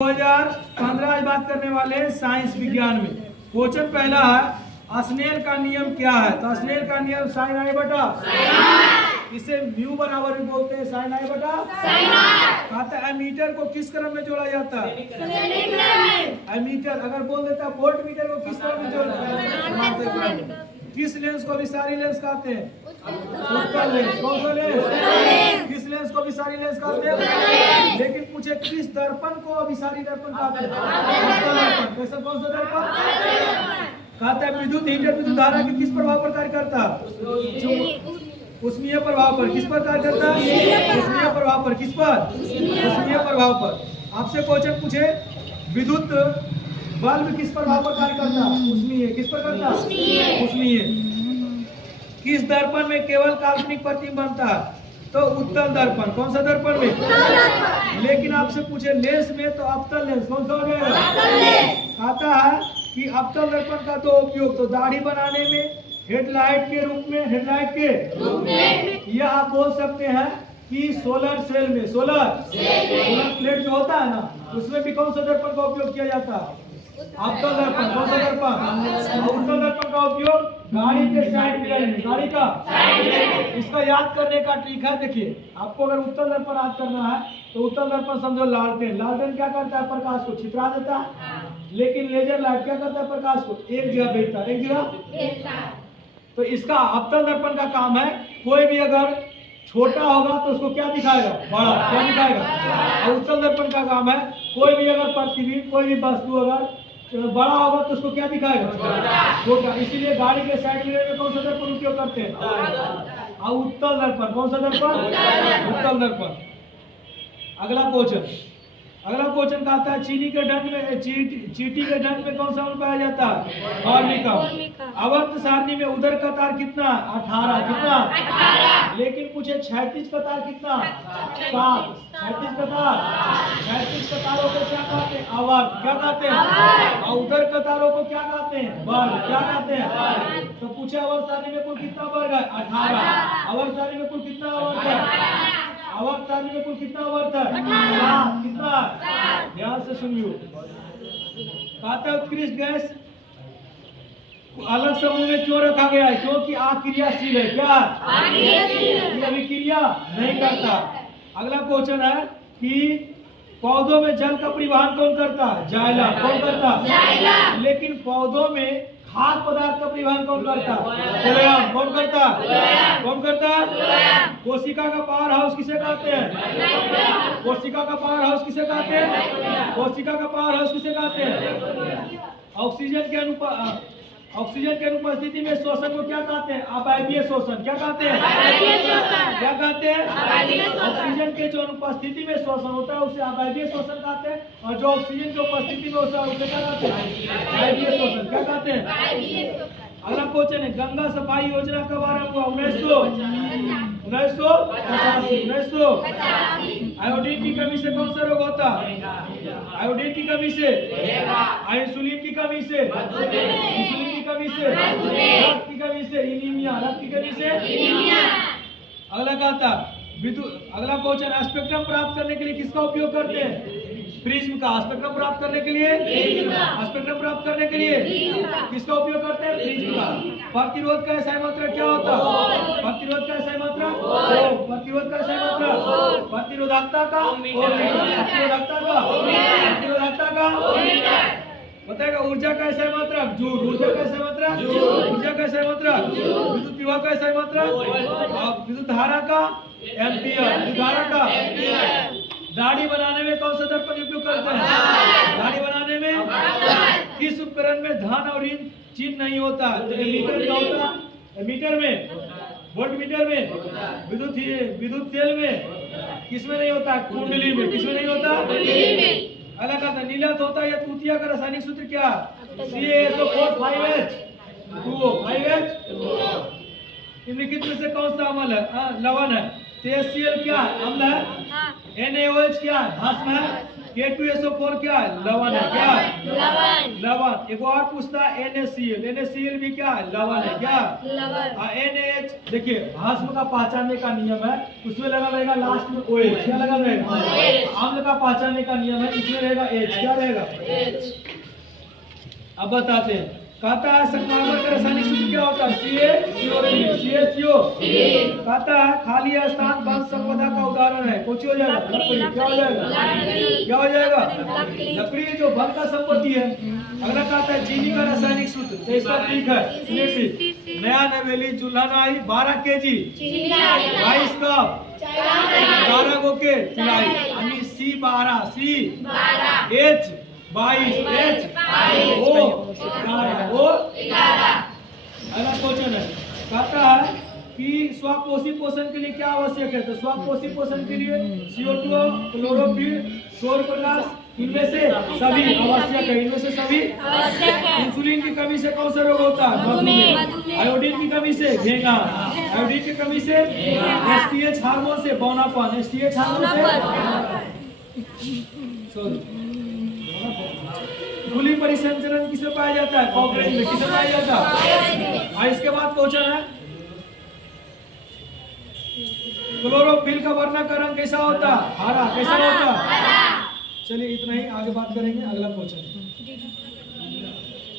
2015 आज बात करने वाले हैं साइंस विज्ञान में। क्वेश्चन पहला है स्नेल का नियम क्या है। तो स्नेल का नियम साइन आई बटा, इसे म्यू बराबर भी बोलते हैं, साइन आई बटा। कहता है एमीटर को किस क्रम में जोड़ा जाता है? एमीटर अगर बोल देता है वोल्ट मीटर को किस क्रम में जोड़ा जाता है? किस लेंस को अभिसारी लेंस कहते हैं? उत्तल लेंस। कौन सा लेंस? किस लेंस को अभिसारी लेंस कहते हैं? लेकिन पूछे किस दर्पण को अभिसारी दर्पण कहते हैं? उत्तल दर्पण। कैसा कौन सा दर्पण? कहता है विद्युत हीटर विद्युत धारा के किस प्रभाव पर कार्य करता है? उष्मीय प्रभाव पर। किस पर कार्य करता है? उष्मीय प्रभाव पर। किस पर? उष्मीय प्रभाव पर। आपसे क्वेश्चन पूछे विद्युत बल्ब किस प्रभाव पर कार्य करता है? उष्मीय। किस पर करता है? उष्मीय। किस दर्पण में केवल काल्पनिक प्रतिबिंब बनता है? तो उत्तल दर्पण। कौन सा दर्पण में? लेकिन आपसे पूछे लेंस में तो अवतल लेंस। कौन सा हो जाएगा? आता है कि अवतल दर्पण का तो उपयोग तो दाढ़ी बनाने में, हेडलाइट के रूप में, हेडलाइट के रूप में, या आप बोल सकते हैं कि सोलर सेल में, सोलर प्लेट जो होता है ना, उसमें भी कौन सा दर्पण का उपयोग किया जाता है? अवतल दर्पण। कौन सा दर्पण? उत्तल दर्पण का उपयोग गाड़ी के साइड मिरर में, गाड़ी का। इसका याद करने का ट्रिक है। देखिए आपको अगर उत्तल दर्पण याद करना है तो उत्तल दर्पण समझो लालटेन। लालटेन क्या करता है? प्रकाश को छिपा देता है। लेकिन लेजर लाइट क्या करता है? प्रकाश को एक जगह भेजता है, एक जगह। तो इसका अवतल दर्पण का काम है कोई भी अगर छोटा होगा तो उसको क्या दिखाएगा? बड़ा। क्या दिखाएगा? और उत्तल दर्पण का काम है कोई भी अगर प्रतिबिंब, कोई भी वस्तु अगर बड़ा होगा तो उसको क्या दिखाएगा? छोटा। इसीलिए गाड़ी के साइड मिरर में कौन सा दर्पण उपयोग करते हैं? और उत्तल दर्पण। कौन सा दर्पण? उत्तल दर्पण। अगला क्वेश्चन कहता है चीनी के डंड में, चींटी के डंड में कौन सा अम्ल पाया जाता है? फॉर्मिक अम्ल। आवर्त सारणी में उदर कतार कितना? 18। कितना? लेकिन पूछे क्षैतिज कतार कितना? 7। क्षैतिज कतारों को क्या कहते हैं? आवर्त। क्या कहते हैं? और उदर कतारों को क्या कहते हैं? वर्ग। क्या कहते हैं? तो पूछे आवर्त सारणी में कुल कितना वर्ग है? 18। आवर्त सारणी में कुल कितना आवर्त है? आवर्त सारणी में कुल कितना आवर्त है? 7। कितना? ध्यान से सुनियो। कहता है उत्कृष्ट गैस अलग समूह में क्यों रखा गया है? क्योंकि अक्रियाशील है। क्या? अक्रियाशील। अभिक्रिया नहीं करता। अगला क्वेश्चन है कि पौधों में जल का परिवहन कौन करता है? जाइलम। कौन करता है? जाइलम। लेकिन पौधों में खाद्य पदार्थ का परिवहन कौन करता है? फ्लोएम। कौन करता है? कौन करता है? कोशिका का पावर हाउस किसे कहते हैं? कोशिका का पावर हाउस किसे कहते हैं? कोशिका का पावर हाउस किसे कहते हैं? ऑक्सीजन के अनुपस्थिति में शोषण को क्या कहते हैं? अवायवीय शोषण। क्या कहते हैं? क्या कहते हैं? ऑक्सीजन के जो अनुपस्थिति में शोषण होता है उसे अवायवीय शोषण कहते हैं, और जो ऑक्सीजन की उपस्थिति में होता है उसे क्या कहते हैं? वायवीय शोषण। क्या कहते हैं? अगला क्वेश्चन है गंगा सफाई योजना कब आरंभ हुआ? 1980। आयोडीन की कमी से कौन सा रोग होता है? आयोडीन की कमी से, इंसुलिन की कमी से, इंसुलिन की कमी से, रक्त की कमी से, एनीमिया, रक्त की कमी से। अगला कहता अगला क्वेश्चन स्पेक्ट्रम प्राप्त करने के लिए किसका उपयोग करते हैं? प्रिज्म का। स्पेक्ट्रम प्राप्त करने के लिए, स्पेक्ट्रम प्राप्त करने के लिए किसका उपयोग करते हैं? प्रिज्म का। प्रतिरोध का SI मात्रा क्या होता है? प्रतिरोध का SI मात्रा, प्रतिरोध का SI मात्रा, प्रतिरोधकता का, प्रतिरोधकता का बताएगा। ऊर्जा का SI मात्रा जूल। ऊर्जा का SI मात्रा जूल। ऊर्जा का SI मात्रा विद्युत विभव का SI मात्रा, विद्युत धारा का एम्पियर। विद्युत धारा का एम्पियर। दाढ़ी बनाने में कौन सा दर्पण उपयोग करते हैं? दाढ़ी बनाने में किस उपकरण में धन और ऋण चिन्ह नहीं होता? तो एमीटर क्या होता है? एमीटर में, वोल्ट मीटर में, विद्युत सेल में, किसमें नहीं होता? कुंडली में। किसमें नहीं होता? अलग आता नीलत होता है या तूतिया का रासायनिक सूत्र क्या? CaSO4 5H 2O। निम्नलिखित में से कौन सा अम्ल है? लवण है। HCl क्या अम्ल है? NaOH क्या भस्म है? K2SO4 क्या है? लवण है। क्या है? लवण। लवण। एक और पूछता है NaCl, NaCl भी क्या है? लवण है। क्या? लवण। NaH, देखिए भस्म का पहचानने का नियम है, उसमें लगा रहेगा लास्ट में OH। क्या लगा रहेगा? अम्ल का पहचानने का नियम है, इसमें रहेगा H। क्या रहेगा? अब बताते हैं, कहता है संक्रमण का रासायनिक सूत्र क्या होता है? CaCO3। कहता है खाली स्थान वन संपदा का उदाहरण है, कौन सी हो जाएगा? लकड़ी। क्या हो जाएगा? क्या हो जाएगा? लकड़ी जो वन का संपत्ति है। अगला कहता है चीनी का रासायनिक सूत्र, तो इसका ठीक है सिलिसिक। नया नवेली दुल्हन आई 12 kg 22 कप 11 गो के चिलाई, यानी C12 C H 22 H O 11। अगला क्वेश्चन है, कहता है कि स्वपोषी पोषण के लिए क्या आवश्यक है? तो स्वपोषी पोषण के लिए CO2, क्लोरोफिल, सौर प्रकाश, इनमें से सभी आवश्यक है। इनमें से सभी आवश्यक है। इंसुलिन की कमी से कौन सा रोग होता है? मधुमेह। आयोडीन की कमी से घेंगा, आयोडीन की कमी से एसटीएच हार्मोन से बौनापन, एसटीएच हार्मोन से धूलि परिसंचरण किसे पाया जाता है? कॉकरेज में। किसे पाया जाता है? और इसके बाद क्वेश्चन है क्लोरोफिल का वर्णन का रंग कैसा होता है? हरा। कैसा होता है? चलिए इतना ही, आगे बात करेंगे। अगला क्वेश्चन